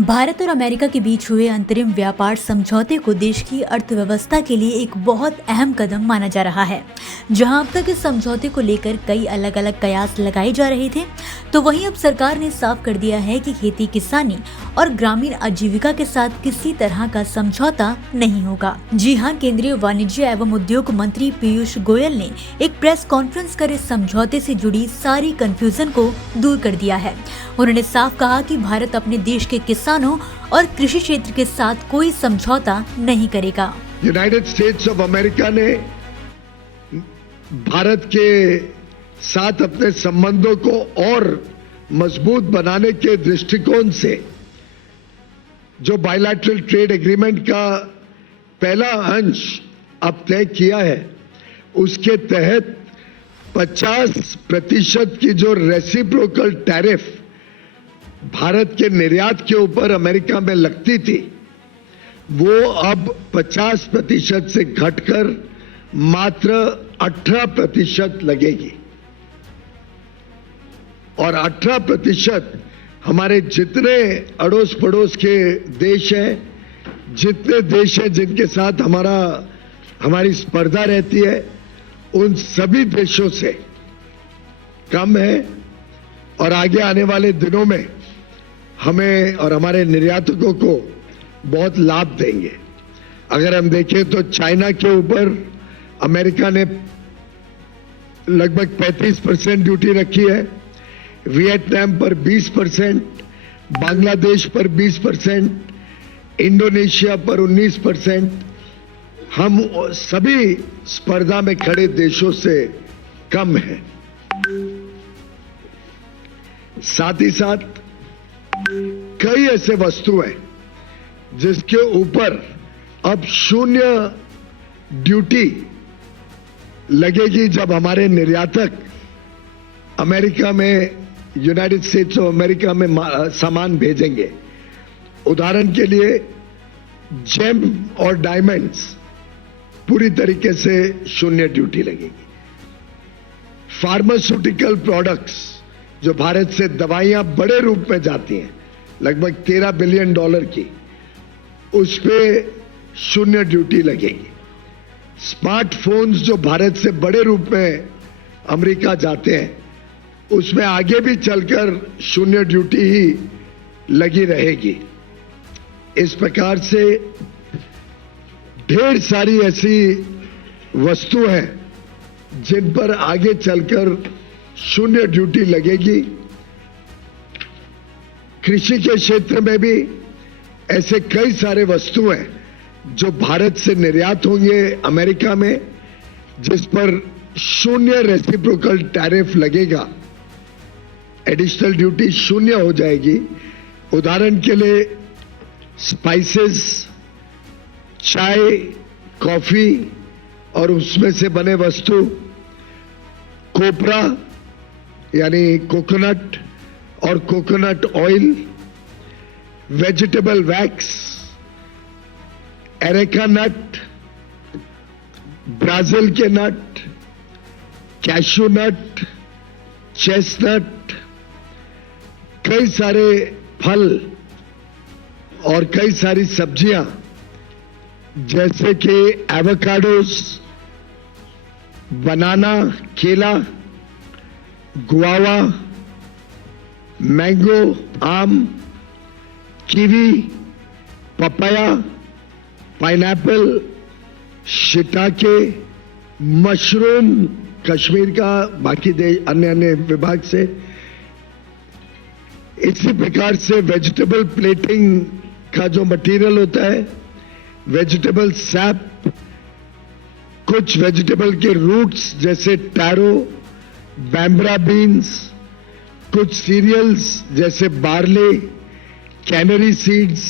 भारत और अमेरिका के बीच हुए अंतरिम व्यापार समझौते को देश की अर्थव्यवस्था के लिए एक बहुत अहम कदम माना जा रहा है। जहां अब तक इस समझौते को लेकर कई अलग अलग कयास लगाए जा रहे थे, तो वहीं अब सरकार ने साफ कर दिया है कि खेती किसानी और ग्रामीण आजीविका के साथ किसी तरह का समझौता नहीं होगा। जी हां, केंद्रीय वाणिज्य एवं उद्योग मंत्री पीयूष गोयल ने एक प्रेस कॉन्फ्रेंस कर इस समझौते से जुड़ी सारी कंफ्यूजन को दूर कर दिया है। उन्होंने साफ कहा कि भारत अपने देश के किसानों और कृषि क्षेत्र के साथ कोई समझौता नहीं करेगा। यूनाइटेड स्टेट्स ऑफ अमेरिका ने भारत के साथ अपने संबंधों को और मजबूत बनाने के दृष्टिकोण से जो बायलैटरल ट्रेड एग्रीमेंट का पहला अंश अब तय किया है, उसके तहत 50% की जो रेसिप्रोकल टैरिफ भारत के निर्यात के ऊपर अमेरिका में लगती थी, वो अब 50% से घटकर मात्र 18% लगेगी। और 18% हमारे जितने अड़ोस पड़ोस के देश हैं, जितने देश हैं जिनके साथ हमारी स्पर्धा रहती है, उन सभी देशों से कम है। और आगे आने वाले दिनों में हमें और हमारे निर्यातकों को बहुत लाभ देंगे। अगर हम देखें तो चाइना के ऊपर अमेरिका ने लगभग 35% ड्यूटी रखी है, वियतनाम पर 20%, बांग्लादेश पर 20%, इंडोनेशिया पर 19%। हम सभी स्पर्धा में खड़े देशों से कम हैं। साथ ही साथ कई ऐसे वस्तु हैं जिसके ऊपर अब 0 ड्यूटी लगेगी जब हमारे निर्यातक अमेरिका में, यूनाइटेड स्टेट्स ऑफ अमेरिका में सामान भेजेंगे। उदाहरण के लिए जेम और डायमंड्स पूरी तरीके से 0 ड्यूटी लगेगी। फार्मास्यूटिकल प्रोडक्ट्स, जो भारत से दवाइयां बड़े रूप में जाती हैं, लगभग $13 बिलियन की, उस पे 0 ड्यूटी लगेगी। स्मार्टफोन्स जो भारत से बड़े रूप में अमेरिका जाते हैं, उसमें आगे भी चलकर 0 ड्यूटी ही लगी रहेगी। इस प्रकार से ढेर सारी ऐसी वस्तु हैं जिन पर आगे चलकर 0 ड्यूटी लगेगी। कृषि के क्षेत्र में भी ऐसे कई सारे वस्तु हैं जो भारत से निर्यात होंगे अमेरिका में, जिस पर 0 रेसिप्रोकल टैरिफ लगेगा। एडिशनल ड्यूटी 0 हो जाएगी। उदाहरण के लिए स्पाइसेस, चाय, कॉफी और उसमें से बने वस्तु, कोपरा यानी कोकोनट और coconut oil, vegetable wax, areca nut, Brazil के नट, कैशू नट, चेस्टनट, कई सारे फल और कई सारी सब्जियां जैसे कि एवोकाडोस, बनाना, केला, गुआवा, मैंगो, आम, kiwi, papaya, pineapple, shiitake, mushroom Kashmir का, बाकी अन्य विभाग से। इसी प्रकार से वेजिटेबल प्लेटिंग का जो मटेरियल होता है, वेजिटेबल सैप, कुछ वेजिटेबल के रूट्स जैसे टैरो, बैम्ब्रा बीन्स, कुछ सीरियल्स जैसे बार्ले, कैनरी सीड्स,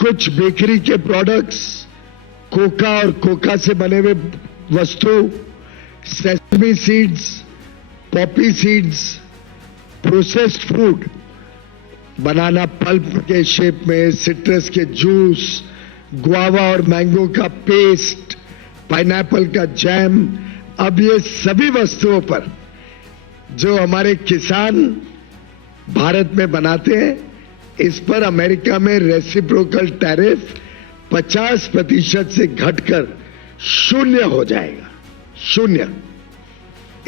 कुछ बेकरी के प्रोडक्ट्स, कोका और कोका से बने हुए वस्तु, sesame seeds, poppy seeds, processed food, banana pulp के शेप में, सिट्रस के जूस, गुआवा और मैंगो का पेस्ट, पाइनएप्पल का जैम। अब ये सभी वस्तुओं पर जो हमारे किसान भारत में बनाते हैं, इस पर अमेरिका में रेसिप्रोकल टैरिफ 50% से घटकर 0 हो जाएगा, 0।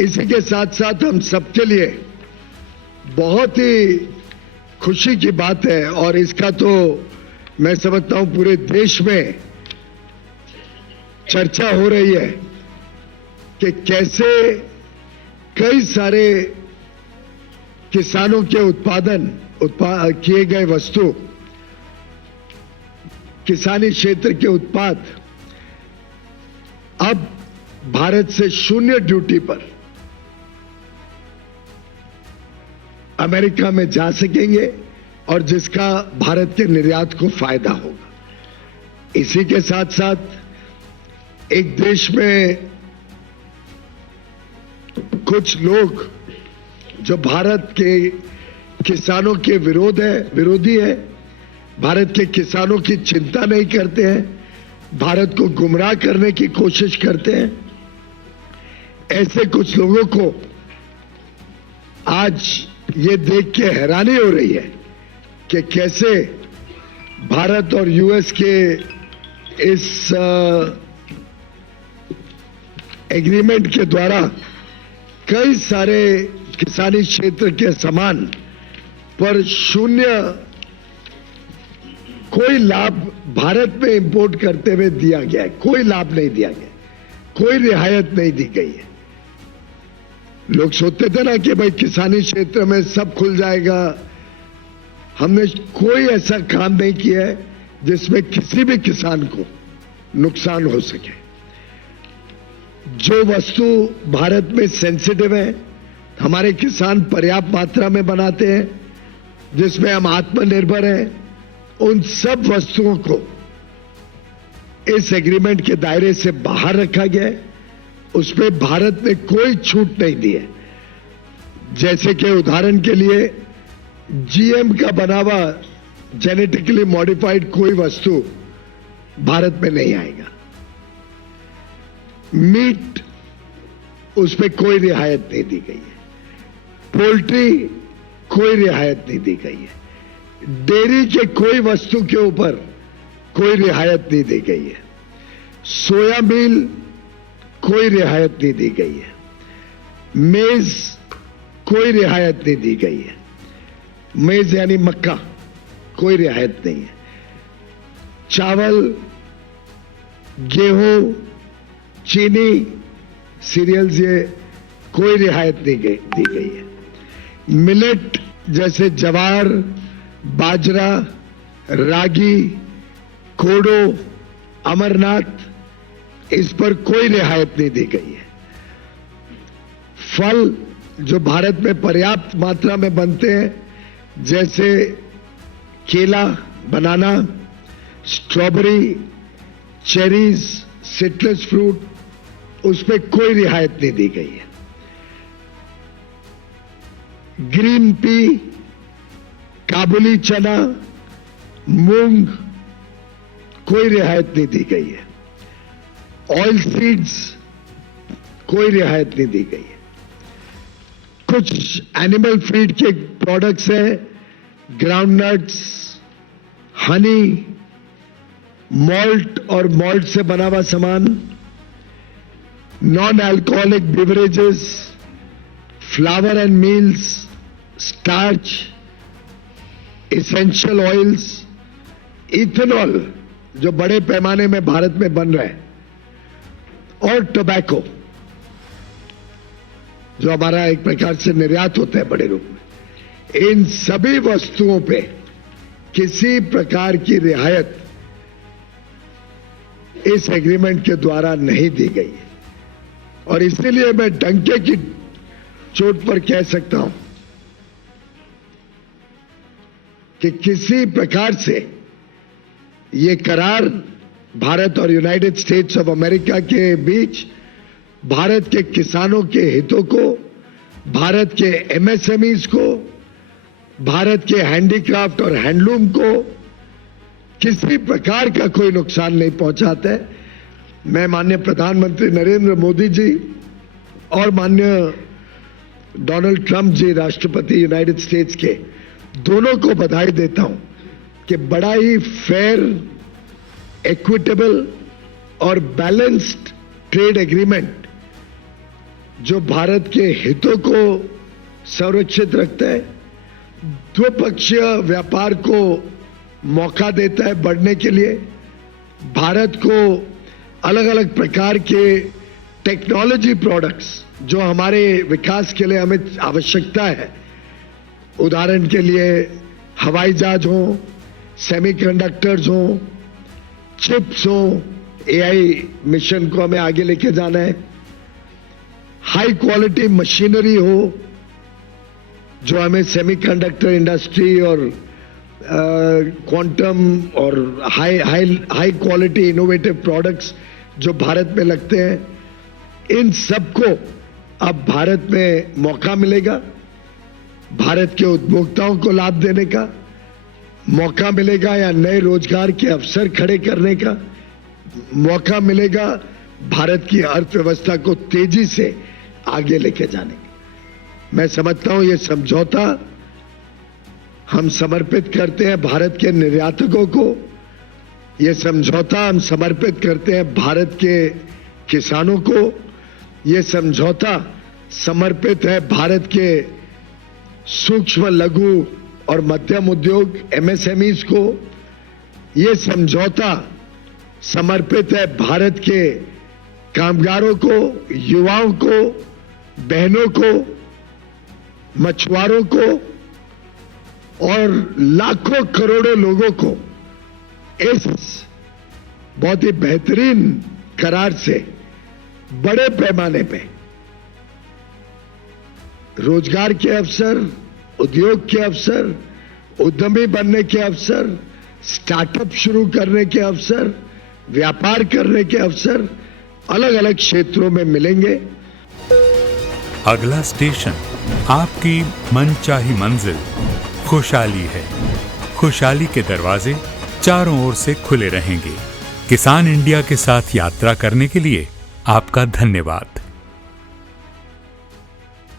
इसी के साथ साथ हम सबके लिए बहुत ही खुशी की बात है, और इसका तो मैं समझता हूं पूरे देश में चर्चा हो रही है कि कैसे कई सारे किसानों के किए गए वस्तु, किसानी क्षेत्र के उत्पाद अब भारत से 0 ड्यूटी पर अमेरिका में जा सकेंगे, और जिसका भारत के निर्यात को फायदा होगा। इसी के साथ साथ एक देश में कुछ लोग जो भारत के किसानों के विरोधी है, भारत के किसानों की चिंता नहीं करते हैं, भारत को गुमराह करने की कोशिश करते हैं, ऐसे कुछ लोगों को आज ये देख के हैरानी हो रही है कि कैसे भारत और यूएस के इस एग्रीमेंट के द्वारा कई सारे किसानी क्षेत्र के सामान पर 0 कोई लाभ भारत में इंपोर्ट करते हुए दिया गया है। कोई लाभ नहीं दिया गया, कोई रियायत नहीं दी गई है। लोग सोचते थे ना कि भाई किसानी क्षेत्र में सब खुल जाएगा। हमने कोई ऐसा काम नहीं किया है जिसमें किसी भी किसान को नुकसान हो सके। जो वस्तु भारत में सेंसिटिव है, हमारे किसान पर्याप्त मात्रा में बनाते हैं, जिसमें हम आत्मनिर्भर हैं, उन सब वस्तुओं को इस एग्रीमेंट के दायरे से बाहर रखा गया है। उसमें भारत ने कोई छूट नहीं दी है। जैसे कि उदाहरण के लिए जीएम का बना हुआ जेनेटिकली मॉडिफाइड कोई वस्तु भारत में नहीं आएगा। मीट, उस पर कोई रियायत नहीं दी गई है। पोल्ट्री, कोई रियायत नहीं दी गई है। डेयरी के कोई वस्तु के ऊपर कोई रियायत नहीं दी गई है। सोया मील, कोई रियायत नहीं दी गई है। मेज, कोई रियायत नहीं दी गई है। मेज यानी मक्का, कोई रियायत नहीं है। चावल, गेहूं, चीनी, सीरियल्स, ये कोई रियायत नहीं दी गई है। मिलेट जैसे ज्वार, बाजरा, रागी, कोडो, अमरनाथ, इस पर कोई रियायत नहीं दी गई है। फल जो भारत में पर्याप्त मात्रा में बनते हैं, जैसे केला, बनाना, स्ट्रॉबेरी, चेरीज, सिट्रस फ्रूट, उस पर कोई रियायत नहीं दी गई है। ग्रीन पी, काबुली चना, मूंग, कोई रियायत नहीं दी गई है। ऑयल सीड्स, कोई रियायत नहीं दी गई है। कुछ एनिमल फीड के प्रोडक्ट्स हैं, ग्राउंडनट्स, हनी, मॉल्ट और मॉल्ट से बना हुआ सामान, non alcoholic beverages, flower and meals, starch, essential oils, ethanol जो बड़े पैमाने में भारत में बन रहा है, और टोबैको जो हमारा एक प्रकार से निर्यात होता है बड़े रूप में। इन सभी वस्तुओं पे किसी प्रकार की रियायत इस एग्रीमेंट के द्वारा नहीं दी गई है, और इसीलिए मैं डंके की चोट पर कह सकता हूं कि किसी प्रकार से ये करार भारत और यूनाइटेड स्टेट्स ऑफ अमेरिका के बीच भारत के किसानों के हितों को, भारत के एमएसएमईज को, भारत के हैंडीक्राफ्ट और हैंडलूम को किसी प्रकार का कोई नुकसान नहीं पहुंचाता है। मैं माननीय प्रधानमंत्री नरेंद्र मोदी जी और माननीय डोनाल्ड ट्रंप जी, राष्ट्रपति यूनाइटेड स्टेट्स के, दोनों को बधाई देता हूं कि बड़ा ही फेयर, इक्विटेबल और बैलेंस्ड ट्रेड एग्रीमेंट जो भारत के हितों को संरक्षित रखता है, द्विपक्षीय व्यापार को मौका देता है बढ़ने के लिए, भारत को अलग अलग प्रकार के टेक्नोलॉजी प्रोडक्ट्स जो हमारे विकास के लिए हमें आवश्यकता है, उदाहरण के लिए हवाई जहाज हो, सेमीकंडक्टर्स हो, चिप्स हो, एआई मिशन को हमें आगे लेके जाना है, हाई क्वालिटी मशीनरी हो जो हमें सेमीकंडक्टर इंडस्ट्री और क्वांटम और हाई क्वालिटी इनोवेटिव प्रोडक्ट्स जो भारत में लगते हैं, इन सबको अब भारत में मौका मिलेगा। भारत के उपभोक्ताओं को लाभ देने का मौका मिलेगा या नए रोजगार के अवसर खड़े करने का मौका मिलेगा, भारत की अर्थव्यवस्था को तेजी से आगे लेके जाने का। मैं समझता हूं ये समझौता हम समर्पित करते हैं भारत के निर्यातकों को, ये समझौता हम समर्पित करते हैं भारत के किसानों को, ये समझौता समर्पित है भारत के सूक्ष्म, लघु और मध्यम उद्योग एमएसएमईज को, ये समझौता समर्पित है भारत के कामगारों को, युवाओं को, बहनों को, मछुआरों को और लाखों करोड़ों लोगों को इस बहुत ही बेहतरीन करार से बड़े पैमाने पे रोजगार के अवसर, उद्योग के अवसर, उद्यमी बनने के अवसर, स्टार्टअप शुरू करने के अवसर, व्यापार करने के अवसर अलग अलग क्षेत्रों में मिलेंगे। अगला स्टेशन आपकी मनचाही मंजिल खुशहाली है। खुशहाली के दरवाजे चारों ओर से खुले रहेंगे। किसान इंडिया के साथ यात्रा करने के लिए आपका धन्यवाद।